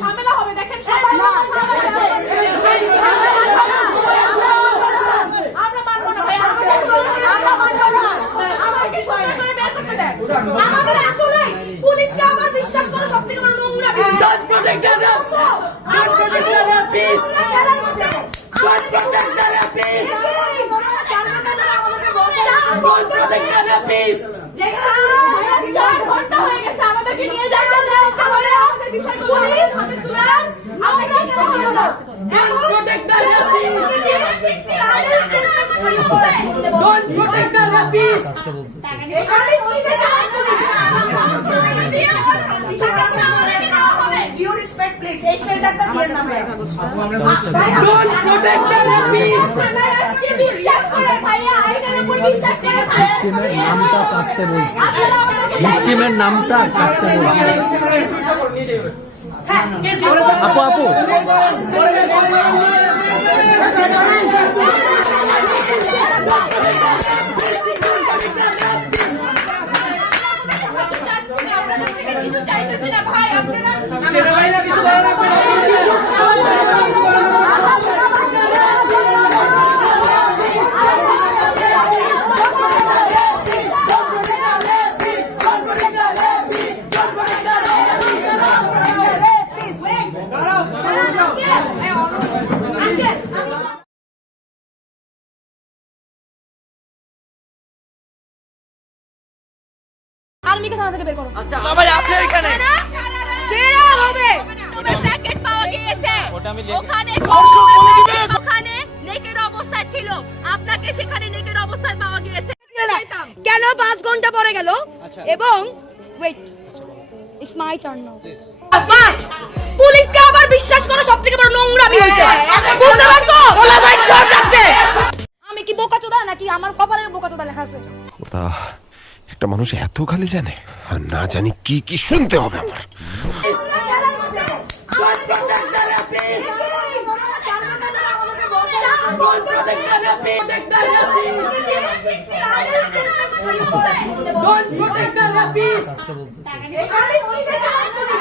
ঝামেলা হবে দেখেন আমরা মানবো না ভাই, আমরা মানবো না। আমাকে সরকার করে বের করতে দেন। আমাদের আসলে পুলিশকে আমার বিশ্বাস করা সবথেকে বড় নোংরা। Don't protect the rapist. Don't protect the rapist. Don't protect the rapist. Don't protect the rapist. 4 ঘন্টা হয়ে গেছে আমাদেরকে নিয়ে যাওয়া তাহলে আমাদের বিষয়গুলো পুলিশ হাতে তুলেন। আমরা কিছু করব না। Don't protect the rapist. Don't protect the rapist. আমি পুলিশের সাহস করি। Due respect, please. এই শেল্টারটা দিয়ে নাম Don't protect the rapist. আপনারা বিশ্বাস করে ভাইয়া আইনের উপর বিশ্বাস করে নামটা কাটতে বলছি, ভিকটিমের নামটা কাটতে বলছি। আপু আপু কিছু চাইতেছি না ভাই, আপনারা আর্মিকে থানা থেকে বের করো। আচ্ছা বাবা আছে এখানে। বেরা হবে। তোমার প্যাকেট পাওয়া গিয়েছে ওখানে ওখানে নেকেড অবস্থায় ছিল, আপনাকে সেখানে নেকেড অবস্থায় পাওয়া গিয়েছে। কেন 5 ঘন্টা পরে গেল এবং wait it's my turn now. পুলিশকে আবার বিশ্বাস করা সবথেকে বড় নোংরামি হইছে। বুঝতে পারছো? বলা ভাই সব রাখতে। আমি কি বোকাচোদা নাকি আমার কপালে বোকাচোদা লেখা আছে? ওটা একটা মানুষ এত খালি জানে আর না জানি কি কি শুনতে হবে আমার। Don't protect the rapist. Don't protect the rapist. Don't protect the rapist. আমি পুলিশের সাহস করি।